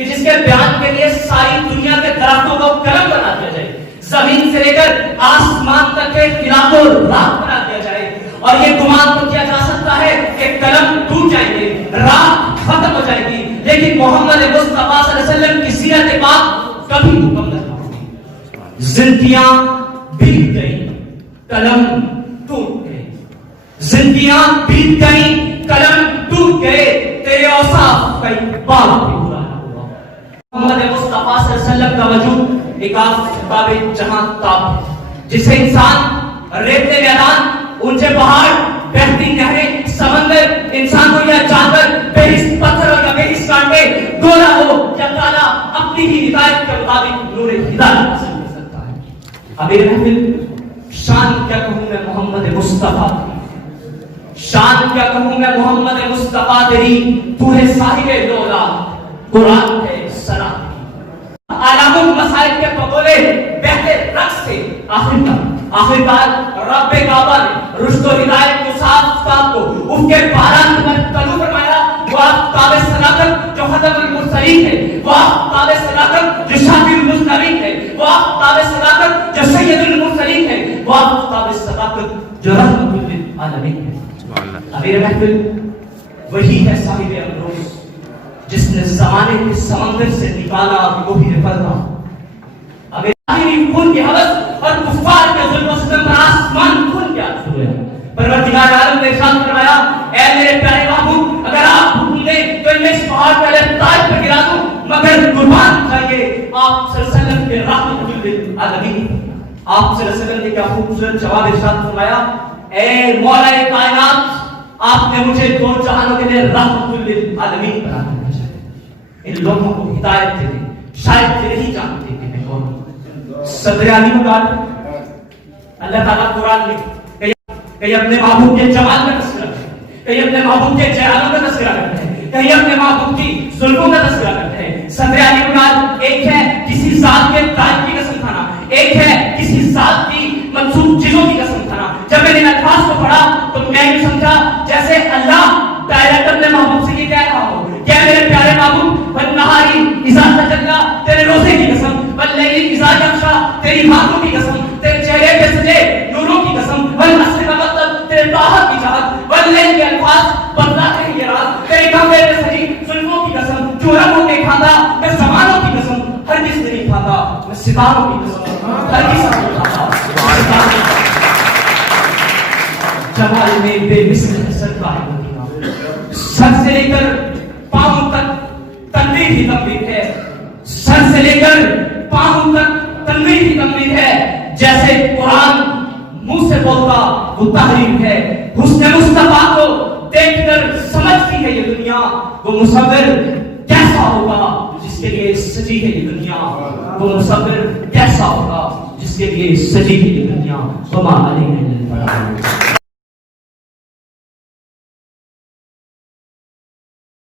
کہ جس کے بیان کے لیے ساری دنیا کے درختوں کو قلم بنا دیا جائے, زمین سے لے کر آسمان تک کے علاقوں راہ بنا دیا جائے. اور یہ گمان تو کیا جا سکتا ہے کہ قلم ٹوٹ جائیں گے, راہ ختم ہو جائے گی, لیکن محمد مصطفیٰ صلی اللہ علیہ وسلم کی سیرت پاک کبھی مکمل نہ ہوگی. زندگیاں بیت گئی, قلم ٹوٹ گئے, زندگیاں بیت گئی, قلم ٹوٹ گئے, تیرے اوصاف کا بال بھی پورا نہ ہوا. محمد مصطفیٰ صلی اللہ علیہ وسلم کا وجود ایک آفتاب جہاں تاب ہے, جسے انسان ریتلے میدان, اونچے پہاڑ, بہتی نہریں, سمندر, انسان ہو یا جانور, بے حس پتھر ہو یا بے حس کانٹے, گورا ہو یا کالا, اپنی ہی ہدایت کے مطابق نور ہدایت حاصل کر سکتا ہے. امیر محفل, شان کیا کہوں میں محمد مصطفیٰ کی, شان کیا کہوں میں محمد مصطفیٰ تیری, تو ہے صاحب دولا, قرآن ہے سنا, عالم المصائب کے پگولے بہتے رقص سے آخرکار رب کعبہ نے رشد و ہدایت کو صاف صاف کو اس کے باران پر طلوع فرمایا. وہ آفتاب صداقت جو ختم المرسلین ہے, وہ آفتاب صداقت جو شافی المذنبین ہے, وہ آفتاب صداقت جو سید المرسلین ہے, وہ آفتاب صداقت جو رحمت للعالمین ہے. امیر محفل وہی ہے صاحب امروز, جس نے زمانے کے سمندر سے نکالا وہی نکلتا. اب ظاہری خون کی حوث اور کفار کے ظلم و ستم پر آسمان خون کے آنسو ہے. پروردگار عالم نے ارشاد فرمایا, اے میرے پیارے محبوب, اگر آپ حکم دیں تو میں اس پہاڑ پر تاج پر گرا دوں, مگر قربان چاہیے آپ صلی اللہ علیہ وسلم کے رحمت للعالمین. آپ صلی اللہ علیہ وسلم نے کیا خوبصورت جواب ارشاد فرمایا, اے مولا کائنات, آپ نے مجھے دو جہانوں کے لیے رحمت للعالمین بنا دیا. ان لوگوں کو ہدایت دے دیں, شاید یہ نہیں جانتے کہ میں کون ہوں. صدر علی مقام اللہ تعالیٰ قرآن میں کہیں اپنے محبوب کے جمال کا تذکرہ کرتے ہیں, کہیں اپنے محبوب کے جلالوں کا تذکرہ کرتے ہیں, کہیں اپنے محبوب کی ظلموں کا تذکرہ کرتے ہیں. صدر علی مقام ایک ہے کسی ذات کے دائم کی قسم کھانا, ایک ہے کسی ذات کی منسوب چیزوں کی قسم کھانا. جب میں نے ان الفاظ کو پڑھا تو میں یہ سمجھا جیسے اللہ ڈائریکٹ اپنے محبوب سے یہ کہہ رہا ہو, کیا میرے پیارے محبوب, والنہاری اذا تجلی, تیرے روزے کی قسم, واللیل اذا یغشی, تیری باتوں کی قسم, تیرے چہرے پہ سجے نوروں کی قسم, والعصر کا مطلب تیرے طاعت کی چاہت, واللیل کے الفاظ بتلاتے ہیں یہ رات, تیرے کمرے پہ سجی زلفوں کی قسم, جو رنگوں کے کھاتا میں زمانوں کی قسم, ہرگز نہیں کھاتا میں ستاروں کی قسم, ہرگز نہیں کھاتا. جمال میں بے مثل ہے سرکار مدینہ, سر سے لے کر پاؤں تک تنویر ہی تنویر ہے, سر سے لے کر پاؤں تک تنویر ہی تنویر ہے. جیسے قرآن منہ سے بولتا وہ تحریر ہے, حسن مصطفیٰ کو دیکھ کر سمجھتی ہے یہ دنیا. وہ مصور کیسا ہوگا جس کے لیے سجی ہے یہ دنیا, وہ مصور کیسا ہوگا جس کے لیے سجی ہے یہ دنیا. وما علیہ